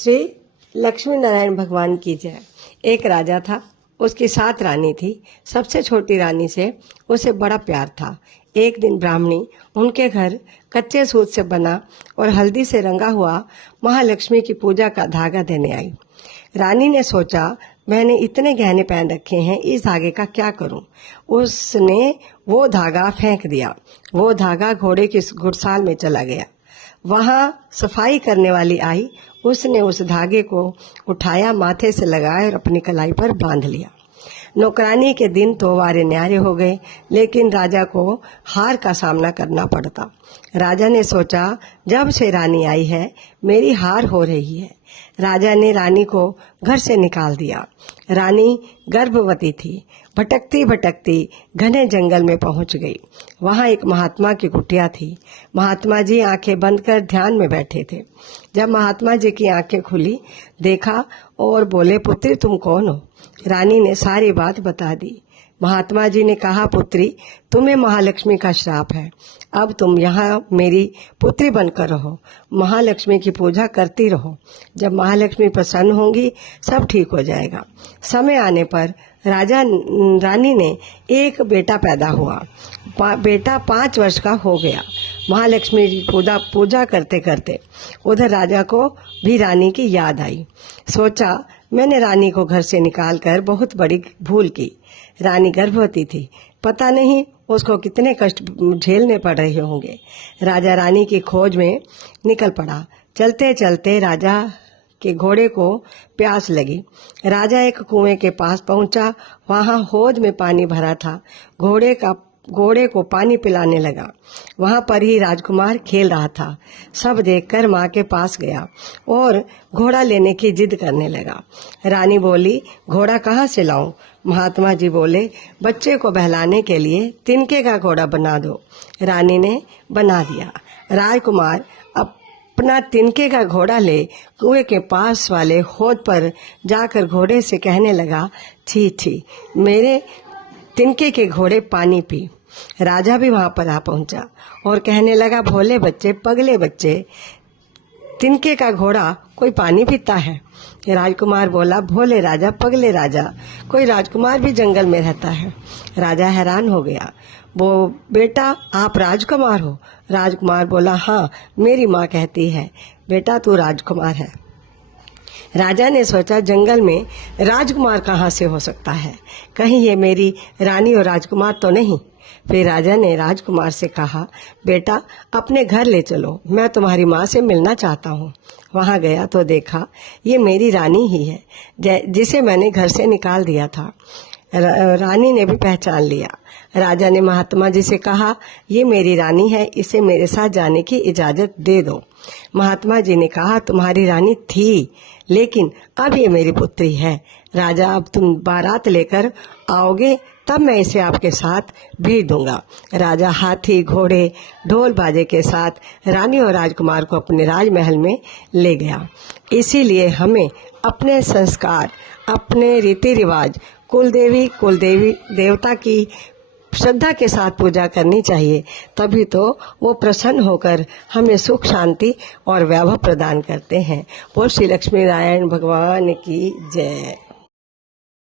श्री लक्ष्मी नारायण भगवान की जय। एक राजा था, उसकी 7 रानी थी। सबसे छोटी रानी से उसे बड़ा प्यार था। एक दिन ब्राह्मणी उनके घर कच्चे सूत से बना और हल्दी से रंगा हुआ महालक्ष्मी की पूजा का धागा देने आई। रानी ने सोचा, मैंने इतने गहने पहन रखे हैं, इस धागे का क्या करूं? उसने वो धागा फेंक दिया। वो धागा घोड़े की घुड़साल में चला गया। वहां सफाई करने वाली आई। उसने उस धागे को उठाया, माथे से लगाया और अपनी कलाई पर बांध लिया। नौकरानी के दिन तो वारे न्यारे हो गए, लेकिन राजा को हार का सामना करना पड़ता। राजा ने सोचा, जब से रानी आई है मेरी हार हो रही है। राजा ने रानी को घर से निकाल दिया। रानी गर्भवती थी। भटकती भटकती घने जंगल में पहुंच गई। वहां एक महात्मा की कुटिया थी। महात्मा जी आंखें बंद कर ध्यान में बैठे थे। जब महात्मा जी की आंखें खुली, देखा और बोले, पुत्री तुम कौन हो? रानी ने सारी बात बता दी। महात्मा जी ने कहा, पुत्री तुम्हें महालक्ष्मी का श्राप है। अब तुम यहाँ मेरी पुत्री बनकर रहो, महालक्ष्मी की पूजा करती रहो। जब महालक्ष्मी प्रसन्न होंगी सब ठीक हो जाएगा। समय आने पर रानी ने एक बेटा पैदा हुआ। बेटा 5 वर्ष का हो गया। महालक्ष्मी की पूजा करते करते उधर राजा को भी रानी की याद आई। सोचा, मैंने रानी को घर से निकालकर बहुत बड़ी भूल की। रानी गर्भवती थी, पता नहीं उसको कितने कष्ट झेलने पड़ रहे होंगे। राजा रानी की खोज में निकल पड़ा। चलते चलते राजा के घोड़े को प्यास लगी। राजा एक कुएं के पास पहुंचा। वहां हौद में पानी भरा था। घोड़े को पानी पिलाने लगा। वहां पर ही राजकुमार खेल रहा था। सब देखकर माँ के पास गया और घोड़ा लेने की जिद करने लगा। रानी बोली, घोड़ा कहाँ से लाऊं? महात्मा जी बोले, बच्चे को बहलाने के लिए तिनके का घोड़ा बना दो। रानी ने बना दिया। राजकुमार अपना तिनके का घोड़ा ले कुएं के पास वाले हौद पर जाकर घोड़े से कहने लगा, छी मेरे तिनके के घोड़े पानी पी। राजा भी वहां पर आ पहुंचा और कहने लगा, भोले बच्चे, पगले बच्चे, तिनके का घोड़ा कोई पानी पीता है? राजकुमार बोला, भोले राजा, पगले राजा, कोई राजकुमार भी जंगल में रहता है। राजा हैरान हो गया। वो, बेटा आप राजकुमार हो? राजकुमार बोला, हाँ, मेरी माँ कहती है बेटा तू राजकुमार है। राजा ने सोचा, जंगल में राजकुमार कहाँ से हो सकता है? कहीं ये मेरी रानी और राजकुमार तो नहीं? फिर राजा ने राजकुमार से कहा, बेटा अपने घर ले चलो, मैं तुम्हारी माँ से मिलना चाहता हूँ। वहां गया तो देखा ये मेरी रानी ही है जिसे मैंने घर से निकाल दिया था। रानी ने भी पहचान लिया। राजा ने महात्मा जी से कहा, ये मेरी रानी है, इसे मेरे साथ जाने की इजाजत दे दो। महात्मा जी ने कहा, तुम्हारी रानी थी, लेकिन अब ये मेरी पुत्री है। राजा, अब तुम बारात लेकर आओगे तब मैं इसे आपके साथ भेज दूंगा। राजा हाथी, घोड़े, ढोल बाजे के साथ रानी और राजकुमार को अपने राजमहल में ले गया। इसीलिए हमें अपने संस्कार, अपने रीति रिवाज, कुल देवता की श्रद्धा के साथ पूजा करनी चाहिए। तभी तो वो प्रसन्न होकर हमें सुख, शांति और वैभव प्रदान करते हैं। बोल श्री लक्ष्मी नारायण भगवान की जय।